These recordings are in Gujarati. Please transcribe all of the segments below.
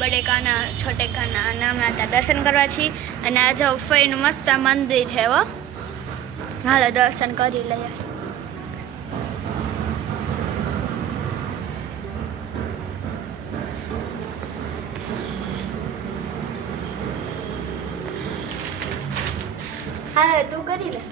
બડે કાના છોટે કાના અને અમે ત્યાં દર્શન કરવા છીએ અને આ જો ફઈનું મસ્ત મંદિર છે હો. હાલો દર્શન કરી લઈએ. હા તું કરી લે.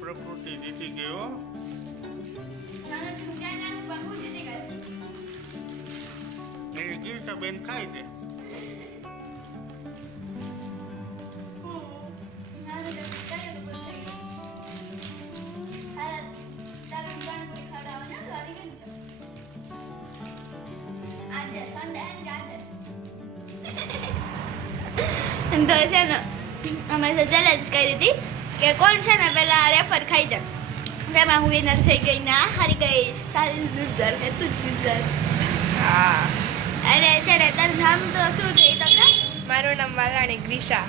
પ્રકૃતિ જીતી ગયો. એ ગીતા બેન ખાય છે. તો છે ને અમે ચેલેન્જ કરી હતી કે કોણ છે ને પેલા રેફર ખાઈ જાય. તેમાં હું વિનર થઈ ગઈ ને હારી ગઈ. સારી લૂઝર હે તું લૂઝર. હા. અરે છે ને તારું નામ તો શું છે તો કે? મારું નામ વાલાણી ગ્રીષા.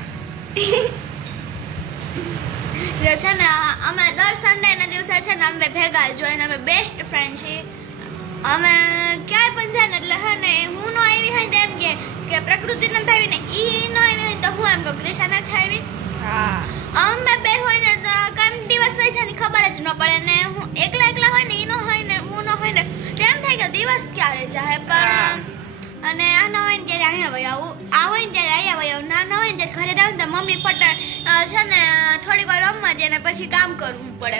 જો છે ને અમે દર સન્ડે ના દિવસે છે ને અમે ભેગા જોઈને અમે બેસ્ટ ફ્રેન્ડ છીએ. અમે ક્યાંય પણ છે ને એટલે હે ને હું નો આવી હોય ને એમ કે પ્રકૃતિ નથી આવી ને ઈ નો આવી હોય તો હું એમ કહું ગ્રીષા નથી આવી. હા. અમે બે હોય ને તો કેમ દિવસ હોય છે ને ખબર જ ન પડે ને હું એકલા હોય ને ઈ નો હોય ને હું નો હોય ને તેમ થાય કે દિવસ ક્યારે જાય પણ અને આ ન હોય ને ત્યારે અહીંયા વહી આવું આ હોય ને ત્યારે અહીંયા વહી આવું ના હોય ને ડાયરેક્ટ ઘરે રહું ને તો મમ્મી છે ને થોડીક વાર રમવા દે ને પછી કામ કરવું પડે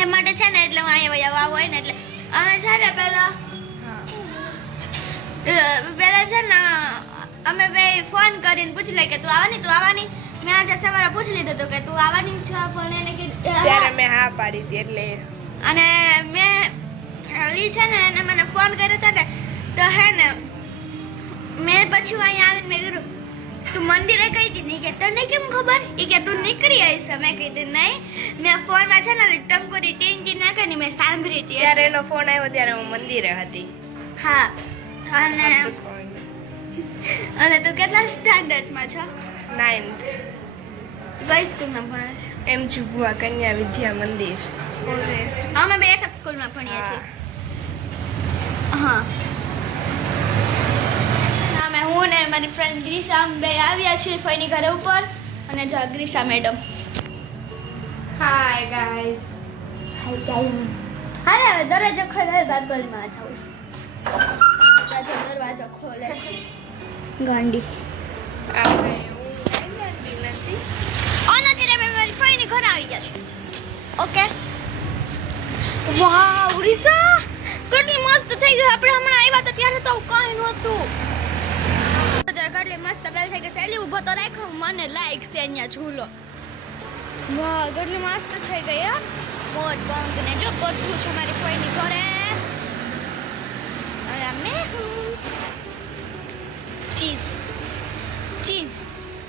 એ માટે છે ને એટલે હું અહીંયા વાવ હોય ને એટલે અમે છે ને પહેલા છે ને અમે બે ફોન કરીને પૂછી લઈએ કે તું આવવાની મેં આજે સવારે પૂછી લીધું હતું કે તું આવવાની છે પણ એને કીધું ત્યારે મેં હા પાડી હતી એટલે અને મેં ઈ છે ને એને મને ફોન કર્યો હતો ને તો હે ને મેં પછી અહીંયા આવીને મેં કીધું તું મંદિરે ગઈ હતી નહીં કે તને કેમ ખબર એ કે તું નીકળી આવીશ મેં કીધું નહીં મેં ફોનમાં છે ને ટંકોરી ટીંકી નાખી મેં સાંભળી હતી ત્યારે એનો ફોન આવ્યો ત્યારે હું મંદિરે હતી. હા અને તું કેટલા સ્ટાન્ડર્ડમાં છો? 9th. કઈ સ્કૂલમાં ભણે છે? એમ ચુગવા કન્યા વિદ્યા મંદિર. અમે બે એક જ સ્કૂલમાં ભણીએ છીએ. હા અમે હું ને મારી ફ્રેન્ડ ગ્રીસા બે આવ્યા છીએ ફઈની ઘરે ઉપર અને જો ગ્રીસા મેડમ. Hi guys. હાય હવે દરવાજો ખોલે બાલ્કનીમાં જાઉં. દરવાજો ખોલે ગાંડી. આપણે હું ગાંડી નથી. અત્યારે અમે મારી ફઈની ઘરે આવી ગયા છીએ. ઓકે વાવ ગ્રીસા કેટલી મસ્ત થઈ ગઈ. આપણે હમણાં આવ્યા હતા ત્યારે તો કાંઈ નહોતું. કેટલી મસ્ત બેલ થઈ ગઈ. સેલી ઊભો તો રાખ્યો મને લાઈક છે અહીંયા ઝૂલો. વાહ કેટલી મસ્ત થઈ ગઈ હા. મોટ બંક ને જો બધું છે મારી ફઈની ઘરે. અને અમે cheese cheese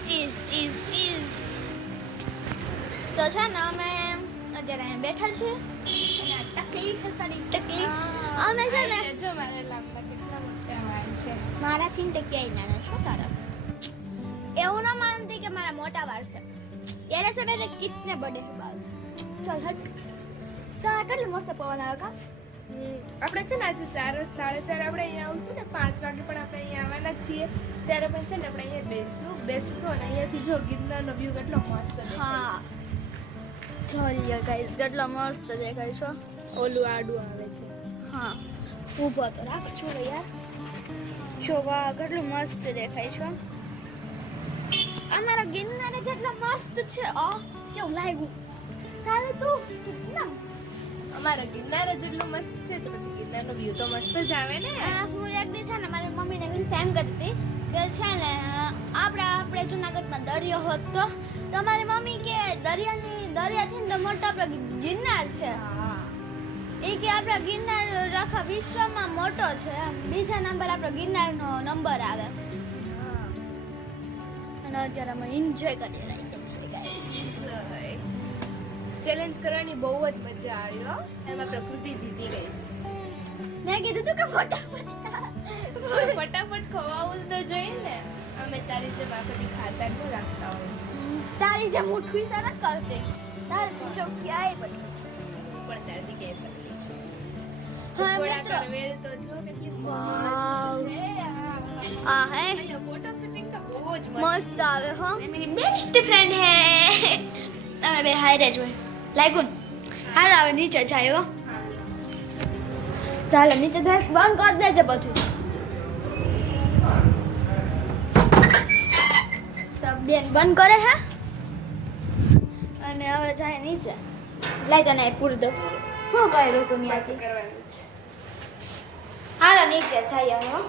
cheese cheese cheese. તો છે ને અમે અત્યારે અહીંયા બેઠા છીએ અને આ તકલીફ છે સારી તકલીફ. અમે છે ને જો મારે લાંબા કેટલા મોટા વાળ છે. મારાથી ને ક્યાંય નાના છો તારા. એવું ના માનતી કે મારા મોટા વાળ છે. ત્યારે સે મેરે કિતને બડે હે બાલ. ચલ હટ. તો કેટલી મસ્ત પવન આવે કા. આપણે છે ને આજે 4 4:30 આપણે અહીંયા આવશું ને 5 વાગે પણ આપણે અહીંયા આવવાના જ છીએ ત્યારે પણ છે ને આપણે અહીંયા બેસીશું અને અહીંયાથી જો ગિરનારનો વ્યૂ કેટલો મસ્ત દેખાય હા જોઈએ ગાઈસ કેટલો મસ્ત દેખાય છો. છે. ઓલું આડું આવે છે. હા ઊભો તો રાખશું યાર. જો વાહ કેટલું મસ્ત દેખાય છો. અમારો ગિરનાર કેટલો મસ્ત છે. કેવું લાગ્યું સારું તું ના અમારા ગિરનાર જેટલો મસ્ત છે તો પછી ગિરનારનો વ્યૂ તો મસ્ત જ આવે ને. હું એક દી છે ને મારી મમ્મીને એમ કરતી હતી કે છે ને આપણે જુનાગઢમાં દરિયો હોત તો મારી મમ્મી કે દરિયાથી ને તો મોટો આપણે ગિરનાર છે. એ કે આપણા ગિરનાર આખા વિશ્વમાં મોટો છે. બીજા નંબર આપણો ગિરનારનો નંબર આવે. અને અત્યારે અમે એન્જોય કરી રહ્યા છીએ ગાઈસ. ચેલેન્જ કરવાની બહુ જ મજા આવી હો. એમાં પ્રકૃતિ જીતી ગઈ. મેં કીધું તું કે ફટાફટ ખવાવું તો જોઈએ ને. અમે તારી જેમ આખી ખાતર ન રાખતા હોય. તારી જે મુઠ્ઠી સર કરતે તાર જો ક્યાંય બની પણ તારી ક્યાંય પતલી છે. હા થોડા મિત્રો કરવેલ તો જો કેટલી વાવ. મસ્ત છે. આ હે અહીંયા ફોટો શૂટિંગ તો બહુ જ મસ્ત આવે હો. मेरी बेस्ट फ्रेंड है. અમે બે હારે જ હોય લાગ્યું ને. હાલો હવે નીચે જાય હો. ચાલો નીચે જાય બંધ કરી દેજે બધું. તો બેન બંધ કરે હે અને હવે જાય નીચે. લાઈ તને પૂરી દો. શું કર્યું તું ત્યાંથી? કરવાની છે. હાલો નીચે જાય હવે હો.